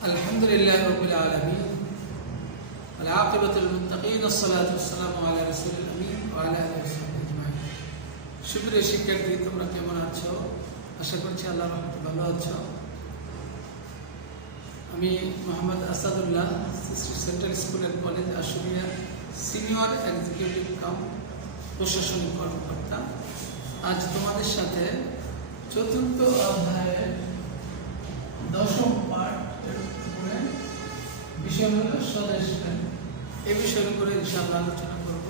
الحمد لله رب العالمين والعاقبة للمتقين الصلاة والسلام على رسول الأمين وعلى آله وصحبه أجمعين সুপ্রিয় শিক্ষার্থী তোমরা কেমন আছো আশা করছি আল্লাহর রহমতে ভালো আছো আমি Mohammad Asadullah central school and college Ashulia senior executive cum প্রশাসনিক কর্মকর্তা আজ তোমাদের সাথে চতুর্থ অধ্যায়ের দশম পাঠ বিষয় হলো স্বদেশ প্রেম। এই বিষয়ের উপরে ইনশাআল্লাহ আলোচনা করব।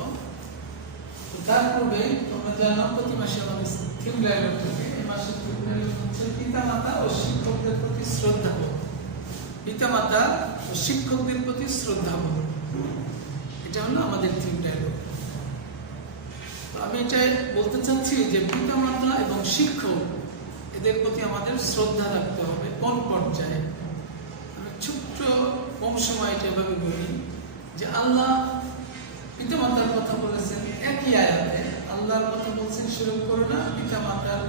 তার পূর্বে তোমরা জানো প্রতি মাসে আমাদের থিম ডায়ালগ থাকে। এই মাসের থিম ডায়ালগ হচ্ছে পিতামাতা ও শিক্ষকদের প্রতি শ্রদ্ধাবোধ। পিতামাতা ও শিক্ষকদের প্রতি শ্রদ্ধাবোধ, এটা হলো আমাদের থিম ডায়ালগ। তো আমি এটা বলতে চাচ্ছি যে পিতামাতা এবং শিক্ষক এদের প্রতি আমাদের শ্রদ্ধা রাখতে হবে। কোন পর্যায়ে? আমি ছোট্ট কম সময় এটা এভাবে বলি যে আল্লাহ পিতামাতার কথা বলেছেন একই আয়াতে। আল্লাহর কথা বলছেন শিরক করো না, পিতামাতার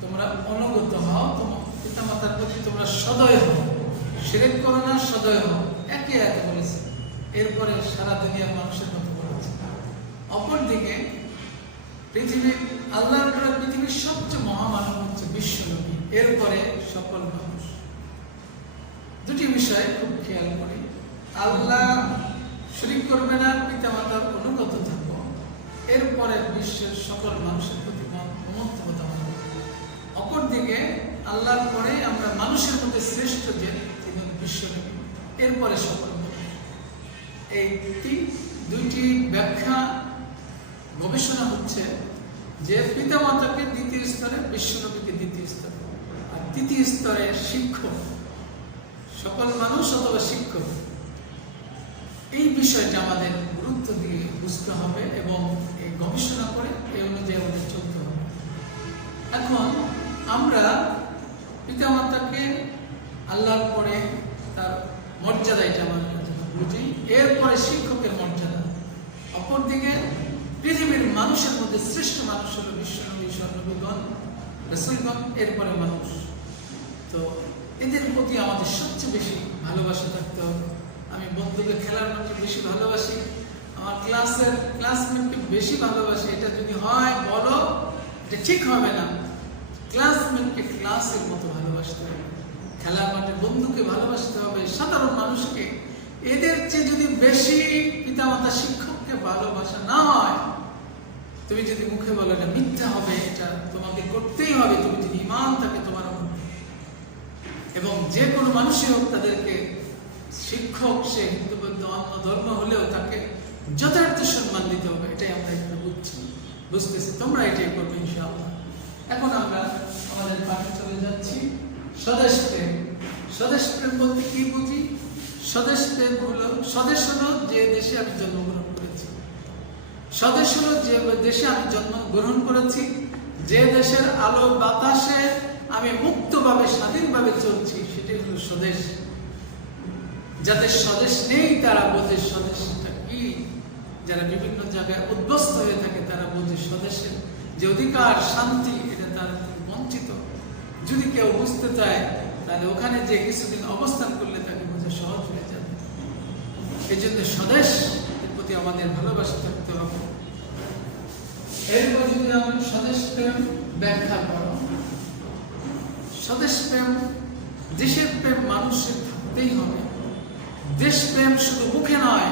তোমরা অনুগত হও, তোমার পিতামাতার প্রতি তোমরা সদয় হও, শিরক করো না, সদয় হও, একই আয়াতে বলেছে। এরপরে সারা দুনিয়ার মানুষের কথা বলেছে। অপরদিকে পৃথিবীর আল্লাহর পরে পৃথিবীর সবচেয়ে মহামানব হচ্ছে বিশ্বনবী, এরপরে সকল মানুষ। দুটি বিষয় খুব খেয়াল করি। আল্লাহ শরীক করবে না, পিতামাতার অনুগত থাকো, এরপরে বিশ্বের সকল মানুষের প্রতি মমত্বতা হবে। অপরদিকে আল্লাহর পরে আমরা মানুষের মধ্যে শ্রেষ্ঠ যে তিনি বিশ্বনবী, এরপরে সকল মানুষ। এই দুইটি ব্যাখ্যা গবেষণা হচ্ছে যে পিতামাতাকে দ্বিতীয় স্তরে, বিশ্বনবীকে দ্বিতীয় স্তরে, আর তৃতীয় স্তরে শিক্ষক, সকল মানুষ অথবা শিক্ষক। এই বিষয়টা আমাদের গুরুত্ব দিয়ে বুঝতে হবে এবং এই গবেষণা করে এই অনুযায়ী আমাদের চলতে হবে। এখন আমরা পিতামাতাকে আল্লাহর পরে তার মর্যাদা এটা আমাদের বুঝি, এরপরে শিক্ষকের মর্যাদা। অপরদিকে পৃথিবীর মানুষের মধ্যে শ্রেষ্ঠ মানুষ হলো বিশ্বনবী, স্বর্ণবিগণ, রাসূলগণ, এরপরে মানুষ। তো এদের প্রতি আমাদের সবচেয়ে বেশি ভালোবাসা থাকতে হবে। আমি বন্ধুকে খেলার মধ্যে বেশি ভালোবাসি, আমার ক্লাসমেটকে বেশি ভালোবাসি, এটা যদি হয় বলো, এটা ঠিক হবে না। ক্লাসমেটকে ক্লাসের মতো ভালোবাসতে হবে, খেলার মাঠে বন্ধুকে ভালোবাসতে হবে, সাধারণ মানুষকে। এদের চেয়ে যদি বেশি পিতামাতা শিক্ষককে ভালোবাসা না হয়, তুমি যদি মুখে বলো এটা মিথ্যা হবে, এটা তোমাকে করতেই হবে, তুমি যদি ঈমান থাকে তোমার মধ্যে। এবং যে কোনো মানুষই হোক, তাদেরকে শিক্ষক, সে হিন্দু বৌদ্ধ অন্য ধর্ম হলেও তাকে যথার্থ সম্মান দিতে হবে। এটাই আমরা এখানে বুঝতেছি। তোমরা এটাই করবে ইনশাআল্লাহ। এখন আমরা আমাদের পাঠে চলে যাচ্ছি। স্বদেশ প্রেম। স্বদেশ প্রেম বলতে কি বুঝি? স্বদেশ প্রেম হলো, স্বদেশ হলো যে দেশে আমি জন্মগ্রহণ করেছি। স্বদেশ হলো যে দেশে আমি জন্মগ্রহণ করেছি, যে দেশের আলো বাতাসে আমি মুক্তভাবে স্বাধীনভাবে চলছি, সেটাই হলো স্বদেশ। যাদের স্বদেশ নেই তারা বোঝে স্বদেশটা কি। যারা বিভিন্ন জায়গায় উদ্বস্ত হয়ে থাকে তারা বোঝে স্বদেশের যে অধিকার, শান্তি, এটা তারা বঞ্চিত। যদি কেউ বুঝতে চায় তাহলে ওখানে যে কিছুদিন অবস্থান করলে তাকে বোঝা সহজ হয়ে যাবে। এই জন্য স্বদেশের প্রতি আমাদের ভালোবাসা থাকতে হবে। এরপর যদি আমরা স্বদেশ প্রেম ব্যাখ্যা করো, স্বদেশ প্রেম, দেশের প্রেম মানুষের থাকতেই হবে। দেশ প্রেম শুধু মুখে নয়,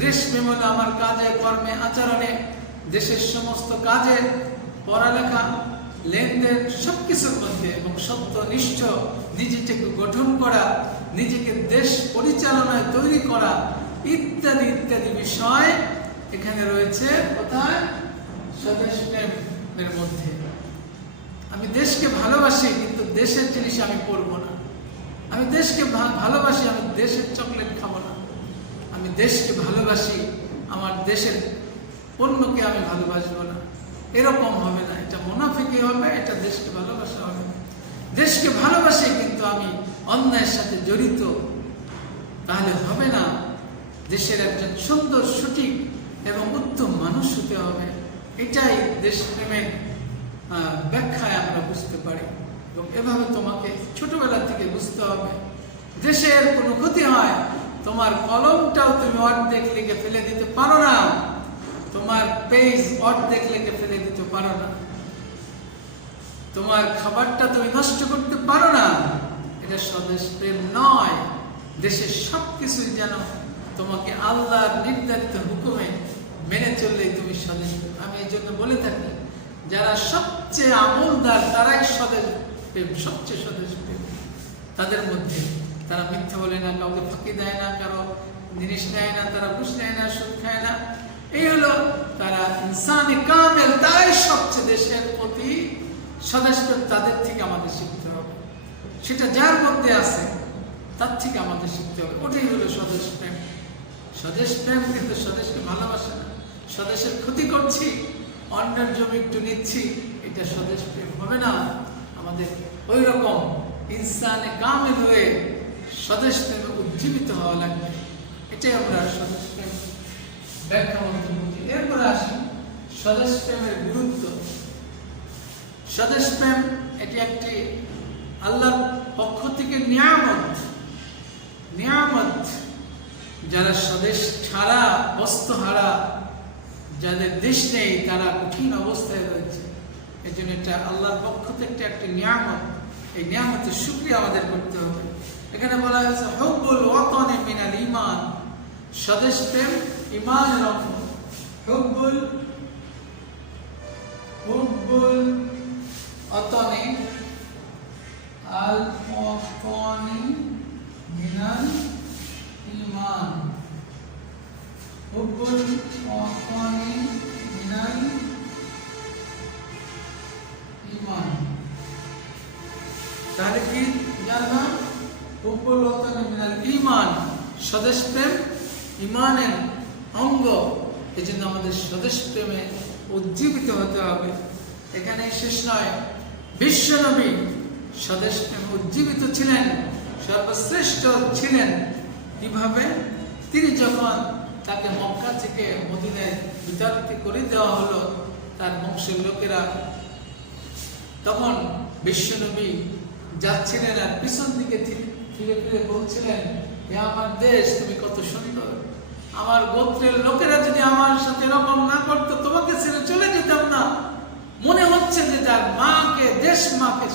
দেশ প্রেম হলো আমার কাজে, কর্মে, আচরণে, দেশের সমস্ত কাজে, পড়ালেখা, লেনদেন, সবকিছুর মধ্যে এবং সত্যনিষ্ঠ নিজেকে গঠন করা, নিজেকে দেশ পরিচালনায় তৈরি করা, ইত্যাদি ইত্যাদি বিষয় এখানে রয়েছে। কোথায়? স্বদেশ প্রেমের মধ্যে। আমি দেশকে ভালোবাসি, কিন্তু দেশের জিনিস আমি পড়বো না। আমি দেশকে ভালোবাসি, আমি দেশের চকলেট খাবো না। আমি দেশকে ভালোবাসি, আমার দেশের পণ্যকে আমি ভালোবাসবো না। এরকম হবে না, এটা মুনাফিকি হবে, এটা দেশকে ভালোবাসা হবে না। দেশকে ভালোবাসি কিন্তু আমি অন্যায়ের সাথে জড়িত, তাহলে হবে না। দেশের একজন সুন্দর, সঠিক এবং উত্তম মানুষ হতে হবে। এটাই দেশপ্রেমের ব্যাখ্যায় আমরা বুঝতে পারি। এবং এভাবে তোমাকে ছোটবেলা থেকে বুঝতে হবে, দেশের কোনো ক্ষতি হয় তোমার কলমটাও তুমি অর্ধেক লিখে ফেলে দিতে পারো না, তোমার পেজ অর্ধেক লিখে ফেলে দিতে পারো না, তোমার খাবারটা তুমি নষ্ট করতে পারো না। এটা স্বদেশ প্রেম নয়। দেশের সবকিছুই যেন তোমাকে আল্লাহর নির্ধারিত হুকুমে মেনে চললেই তুমি স্বদেশ প্রেম। আমি এই জন্য বলে থাকি, যারা সবচেয়ে আমলদার তারাই স্বদেশ প্রেম, সবচেয়ে স্বদেশ প্রেম তাদের মধ্যে। তারা মিথ্যা বলে না, কাউকে ফাঁকি দেয় না, কারো জিনিস নেয় না, তারা ঘুষ নেয় না, সুদ খায় না। এই হলো তারা ইনসানি কামেল, তাই সবচেয়ে দেশের প্রতি স্বদেশ প্রেম। তাদের থেকে আমাদের শিখতে হবে, সেটা যার মধ্যে আছে তার থেকে আমাদের শিখতে হবে। ওটাই হলো স্বদেশ প্রেম। স্বদেশ প্রেম কিন্তু স্বদেশকে ভালোবাসে না, স্বদেশের ক্ষতি করছি, অন্যের জমি একটু নিচ্ছি, এটা স্বদেশ প্রেম হবে না। আমাদের ওই রকম ইনসানে কামেল হয়ে স্বদেশ প্রেমে উজ্জীবিত হওয়া লাগবে। এটাই আমরা স্বদেশ প্রেম ব্যাখ্যা বলতে বুঝি। এরপরে আসি স্বদেশ প্রেমের গুরুত্ব। স্বদেশ প্রেম এটি একটি আল্লাহর পক্ষ থেকে নিয়ামত। নিয়ামত যারা স্বদেশ ছাড়া, বস্তুহারা, যাদের দেশ নেই, তারা কঠিন অবস্থায় রয়েছে। এই জন্য এটা আল্লাহর পক্ষ থেকে একটি নিয়ামত। এই নিয়ামতের শুকরিয়া আমাদের করতে হবে। এখানে বলা হয়েছে হুব্বুল ওয়াতানি মিনাল ঈমান, স্বদেশ প্রেম ঈমানের অঙ্গ। হুব্বুল ওয়াতানি আল ওয়াতানি মিনাল ঈমান, হুব্বুল ওয়াতানি মিনাল ঈমান। তাহলে কি জানলাম? হুব্বুল ওয়াতানি মিনাল ঈমান, স্বদেশ প্রেম ঈমানের অঙ্গ। এই জন্য আমাদের স্বদেশ প্রেমে উজ্জীবিত হতে হবে। এখানে শেষ নয়, বিশ্বনবী স্বদেশ প্রেমে উজ্জীবিত ছিলেন, সর্বশ্রেষ্ঠ ছিলেন। কিভাবে? তিনি যখন তাকে মক্কা থেকে মদিনায় বিতাড়িত করে দেওয়া হলো তার বংশের লোকেরা, তখন বিশ্বনবী যাচ্ছিলেন আর পিছন দিকে ফিরে ফিরে বলছিলেন, হে আমার দেশ, তুমি কত সুন্দর, আমার গোত্রের লোকেরা যদি আমার সাথে এরকম না করতো তোমাকে ছেড়ে চলে যেতাম না। মনে হচ্ছে যে তার মাকে, দেশ মাকে